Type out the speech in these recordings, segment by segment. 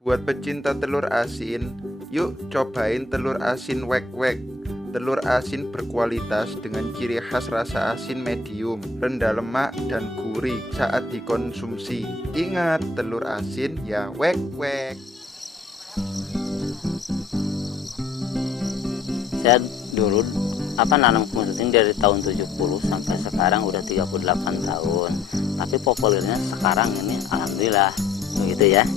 Buat pecinta telur asin, yuk cobain telur asin wek-wek. Telur asin berkualitas dengan ciri khas rasa asin medium, rendah lemak dan gurih saat dikonsumsi. Ingat, telur asin ya wek-wek. Saya dulu nanam kumis kucing dari tahun 70 sampai sekarang udah 38 tahun. Tapi populernya sekarang ini alhamdulillah begitu ya.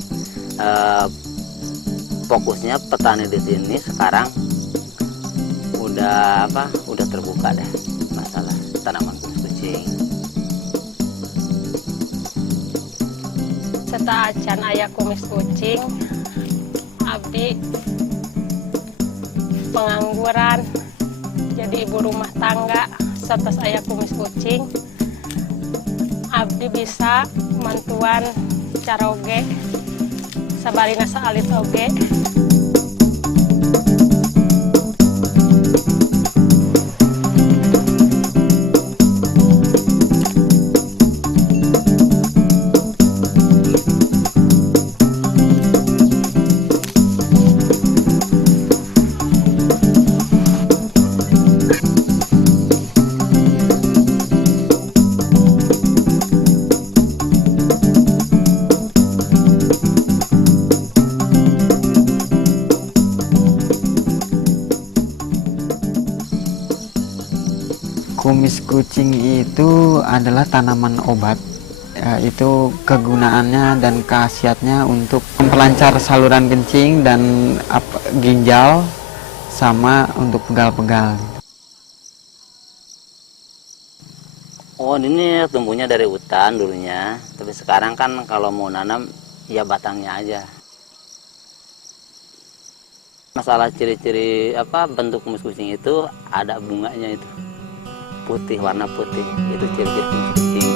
Fokusnya petani di sini sekarang udah terbuka deh masalah tanaman kumis kucing. Serta acan ayah kumis kucing, abdi pengangguran, jadi ibu rumah tangga, serta ayah kumis kucing, abdi bisa mantuan cara oge, sabarina saalit oge. Kumis kucing itu adalah tanaman obat. Itu kegunaannya dan khasiatnya untuk memperlancar saluran kencing dan ginjal, sama untuk pegal-pegal. Oh, ini tumbuhnya dari hutan dulunya, tapi sekarang kan kalau mau nanam ya batangnya aja. Masalah ciri-ciri bentuk kumis kucing itu ada bunganya itu. Putih, warna putih, itu ciri-ciri kumis kucing.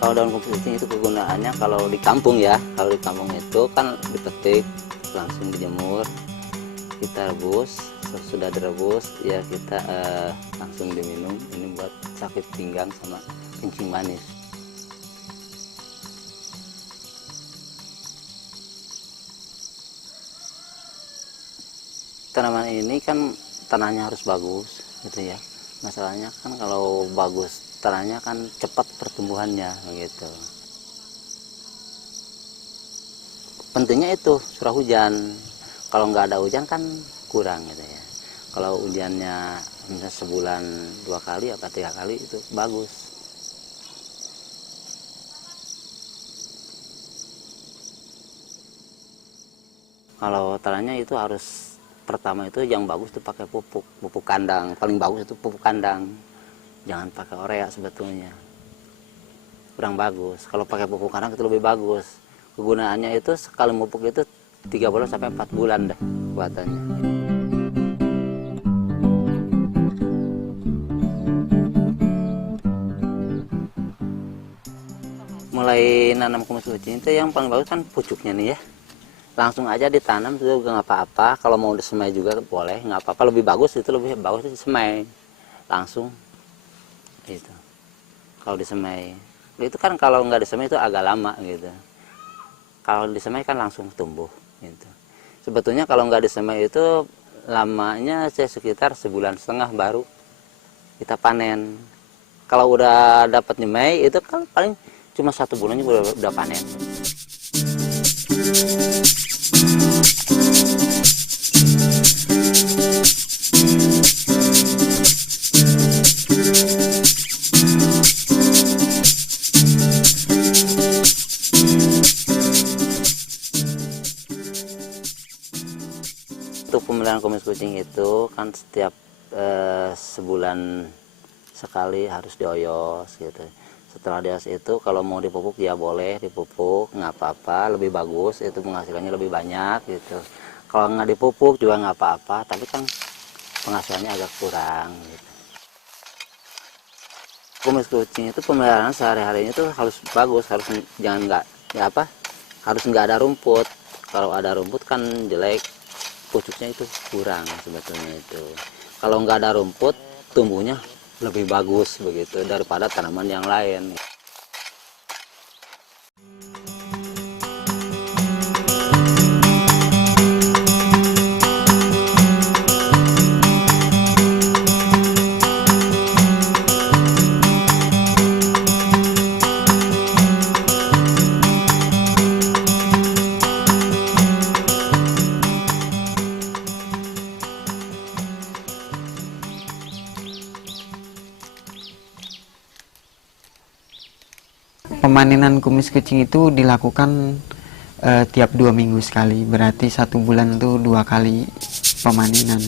Kalau daun kumis kucing itu kegunaannya kalau di kampung itu kan dipetik, langsung dijemur, kita rebus, sudah direbus ya kita langsung diminum. Ini buat sakit pinggang sama kencing manis. Tanaman ini kan tanahnya harus bagus gitu ya. Masalahnya kan kalau bagus tanahnya kan cepat pertumbuhannya begitu. Pentingnya itu curah hujan. Kalau nggak ada hujan kan kurang gitu ya. Kalau hujannya misalnya sebulan 2 kali atau 3 kali itu bagus. Kalau tanahnya itu harus pertama itu yang bagus itu pakai pupuk kandang. Paling bagus itu pupuk kandang. Jangan pakai urea sebetulnya, kurang bagus. Kalau pakai pupuk kandang itu lebih bagus. Kegunaannya itu sekali pupuk itu 3 bulan sampai 4 bulan dah buatannya. Mulai nanam kumis kucing itu yang paling bagus kan pucuknya nih ya. Langsung aja ditanam itu juga nggak apa-apa. Kalau mau disemai juga boleh, nggak apa-apa. Lebih bagus disemai langsung. Gitu. Kalau disemai itu kan, kalau nggak disemai itu agak lama gitu. Kalau disemai kan langsung tumbuh gitu. Sebetulnya kalau nggak disemai itu lamanya sekitar 1,5 bulan baru kita panen. Kalau udah dapat nyemai itu kan paling cuma 1 bulannya udah panen. Untuk pemeliharaan kumis kucing itu kan setiap sebulan sekali harus dioyos gitu. Setelah dias itu kalau mau dipupuk ya boleh dipupuk, nggak apa-apa, lebih bagus, itu penghasilannya lebih banyak gitu. Kalau nggak dipupuk juga nggak apa-apa, tapi kan penghasilannya agak kurang gitu. Kumis kucing itu pemeliharaan sehari-harinya itu harus bagus, harus jangan nggak ya apa, harus nggak ada rumput. Kalau ada rumput kan jelek, pucuknya itu kurang sebetulnya itu. Kalau nggak ada rumput, tumbuhnya lebih bagus begitu daripada tanaman yang lain. Pemanenan kumis kucing itu dilakukan tiap 2 minggu sekali, berarti 1 bulan itu 2 kali pemanenan.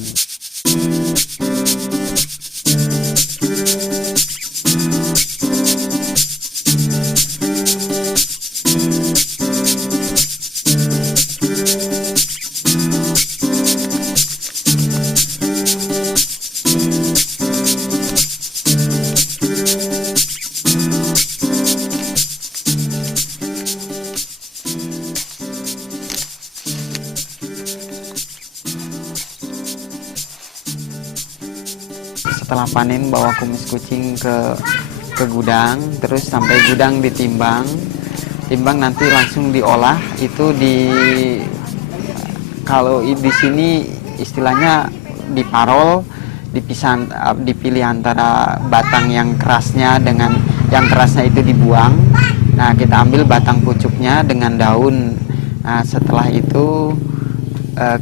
Setelah panen bawa kumis kucing ke gudang, terus sampai gudang ditimbang, nanti langsung diolah. Itu kalau di sini istilahnya diparol, dipilih antara batang yang kerasnya dengan yang kerasnya itu dibuang. Nah, kita ambil batang pucuknya dengan daun. Nah, setelah itu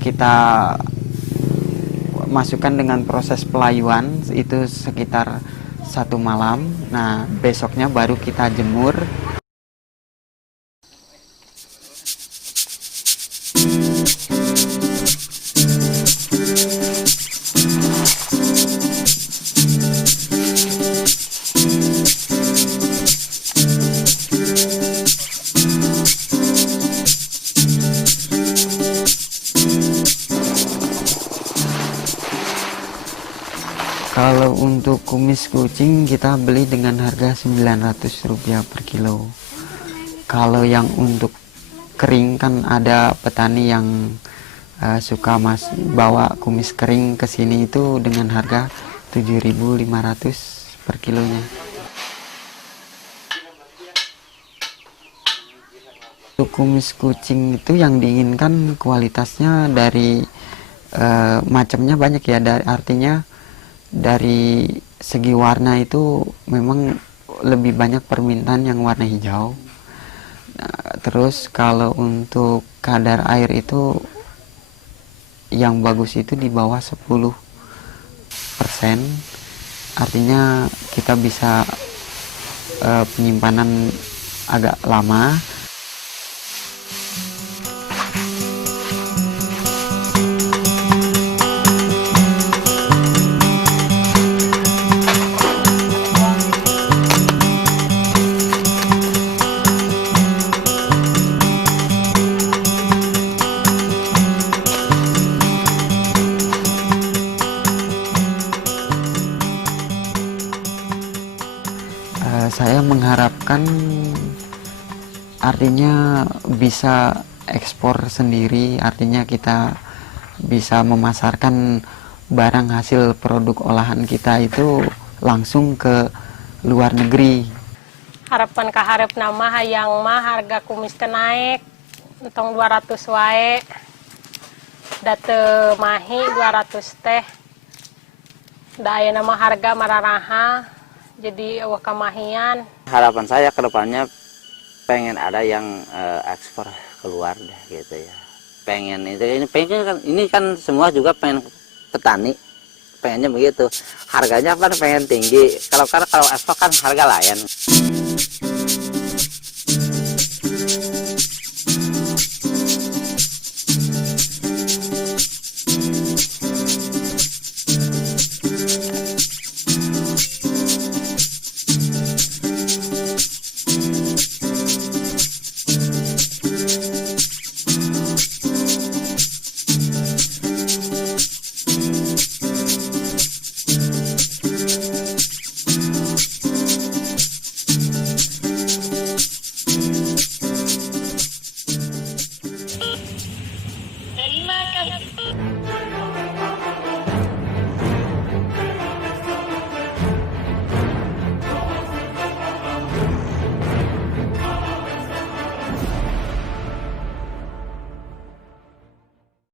kita masukkan dengan proses pelayuan itu sekitar 1 malam. Nah, besoknya baru kita jemur. Kalau untuk kumis kucing kita beli dengan harga Rp900 per kilo. Kalau yang untuk kering kan ada petani yang suka bawa kumis kering ke sini itu dengan harga Rp7.500 per kilonya. Untuk kumis kucing itu yang diinginkan kualitasnya dari macamnya banyak ya, artinya dari segi warna itu memang lebih banyak permintaan yang warna hijau. Nah, terus kalau untuk kadar air itu yang bagus itu di bawah 10%, artinya kita bisa penyimpanan agak lama. Saya mengharapkan artinya bisa ekspor sendiri, artinya kita bisa memasarkan barang hasil produk olahan kita itu langsung ke luar negeri. Harapan kaharep nama hayang mah harga kumis teh naik entong 200 wae. Date mahi 200 teh. Da aya nama harga mararaha. Jadi awak kamahian. Harapan saya ke depannya pengen ada yang ekspor keluar deh gitu ya. Pengen ini kan semua juga pengen petani, pengennya begitu. Harganya kan pengen tinggi. Kalau ekspor kan harga lain. Terima kasih.